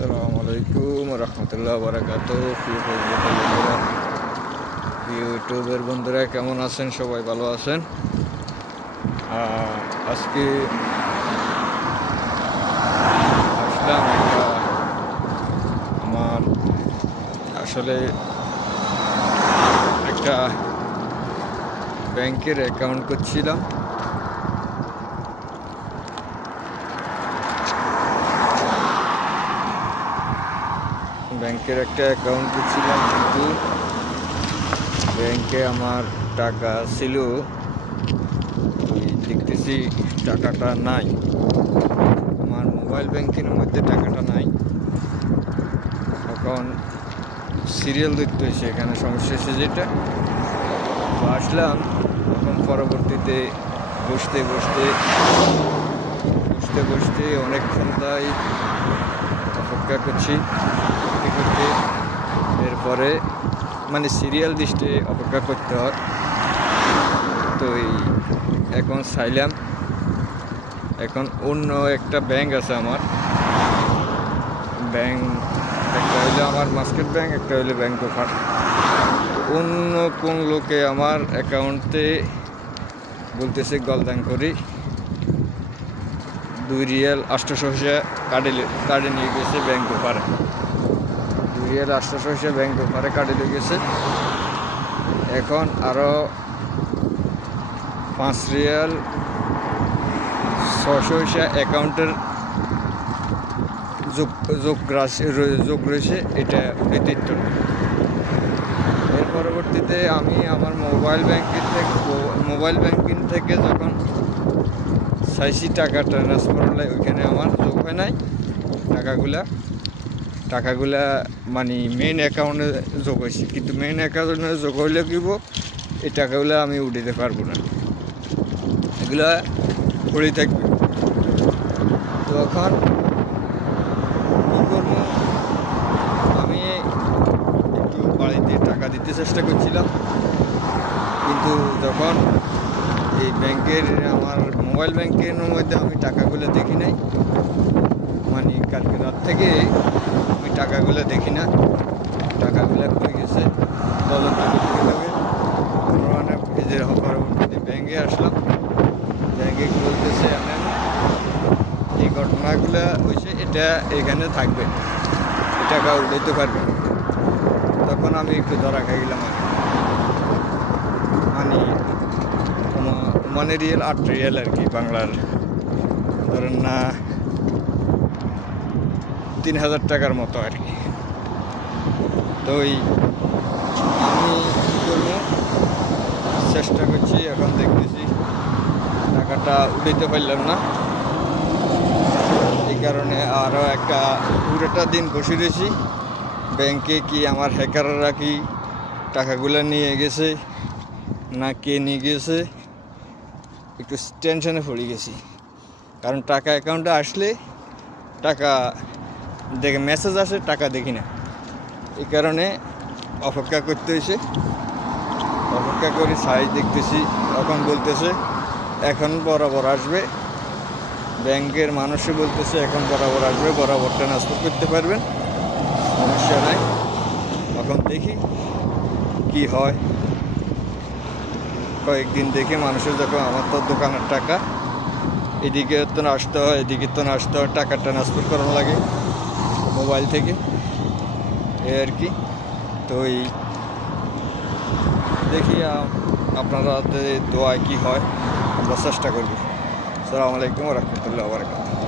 আসসালামু আলাইকুম রহমতুল্লাহ বারাকাতু। প্রিয় ফেসবুকের বন্ধুরা, প্রিয় ইউটিউবের বন্ধুরা, কেমন আছেন? সবাই ভালো আছেন? আজকে আসলাম আমার আসলে একটা ব্যাংকের অ্যাকাউন্ট করছিলাম। ব্যাংকের একটা অ্যাকাউন্ট করছিলাম, কিন্তু ব্যাংকে আমার টাকা ছিল, দেখতেছি টাকাটা নাই। আমার মোবাইল ব্যাংকিংয়ের মধ্যে টাকাটা নাই। এখন সিরিয়াল দেখতে হয়েছে, এখানে সমস্যা হয়েছে যেটা আসলাম। এখন পরবর্তীতে বসতে অনেকক্ষণ তাই অপেক্ষা করছি করতে। এরপরে মানে সিরিয়াল লিস্টে অপেক্ষা করতে হয়। তো এখন চাইলাম, এখন অন্য একটা ব্যাংক আছে আমার। ব্যাংক একটা হইলো আমার মার্কেট ব্যাংক, একটা হইলো ব্যাংক অফ আর। অন্য কোন লোকে আমার অ্যাকাউন্টে বলতেছে গলদান করি 2 রিয়াল 800 কার্ডে নিয়ে গেছে ব্যাংক অফারে। 2 রিয়াল 800 ব্যাংক অফারে কার্ডে নিয়ে গেছে। এখন আরও 5 রিয়াল 600 অ্যাকাউন্টের যোগ রয়েছে, এটা উঠাইতে না। এর পরবর্তীতে আমি আমার মোবাইল ব্যাংকিং থেকে যখন চাইছি টাকা ট্রান্সফার হলে, ওইখানে আমার যোগ হয় নাই। টাকাগুলা মানে মেইন অ্যাকাউন্টে যোগ হয়েছে, কিন্তু মেইন অ্যাকাউন্টে যোগ হইলে কিব এই টাকাগুলো আমি উঠাতে পারবো না, এগুলা পড়েই থাকবে। তো এখন কী করবো? আমি একটু বাড়িতে টাকা দিতে চেষ্টা করছিলাম, কিন্তু যখন এই ব্যাংকের আমার মোবাইল ব্যাংকের মধ্যে আমি টাকাগুলো দেখি নাই, মানে কালকে রাত থেকে আমি টাকাগুলো দেখি না। টাকাগুলো কই গেছে তদন্ত করতে হবে। মানে পরবর্তীতে ব্যাংকে আসলাম, ব্যাংকে বলতেছে এখন এই ঘটনাগুলো হয়েছে, এটা এখানে থাকবে, টাকা উঠাইতে পারবে। তখন আমি একটু ধরা খাই গেলাম। মানে রিয়েল 8 রিয়েল আর কি, বাংলার ধরেন না 3000 টাকার মতো আর কি। তো আমি কী করবো চেষ্টা করছি, এখন দেখতেছি টাকাটা উঠাইতে পারলাম না। এই কারণে আরও পুরোটা দিন বসে রয়েছি ব্যাংকে। কি আমার হ্যাকাররা কি টাকাগুলো নিয়ে গেছে না কে নিয়ে গেছে, একটু টেনশনে পড়ে গেছি। কারণ টাকা অ্যাকাউন্টে আসলে টাকা দেখে মেসেজ আসে, টাকা দেখি না। এই কারণে অপেক্ষা করতে হয়েছে। অপেক্ষা করে সাইজ দেখতেছি, এখন বলতেছে এখন বরাবর আসবে। ব্যাংকের মানুষও বলতেছে এখন বরাবর আসবে, বরাবর ট্রান্সফার করতে পারবেন, সমস্যা নাই। এখন দেখি কি হয়। কয়েকদিন দেখে মানুষের যখন আমার তো দোকানের টাকা এদিকে তো আসতে হয়, এদিকে তো আসতে হয়, টাকা ট্রান্সফার করানো লাগে মোবাইল থেকে, এই আর কি। তো দেখি আপনারা দোয়ায় কি হয়, আমরা চেষ্টা করব। আসসালামু আলাইকুম রহমতুল্লাহ বারাকাতুহু।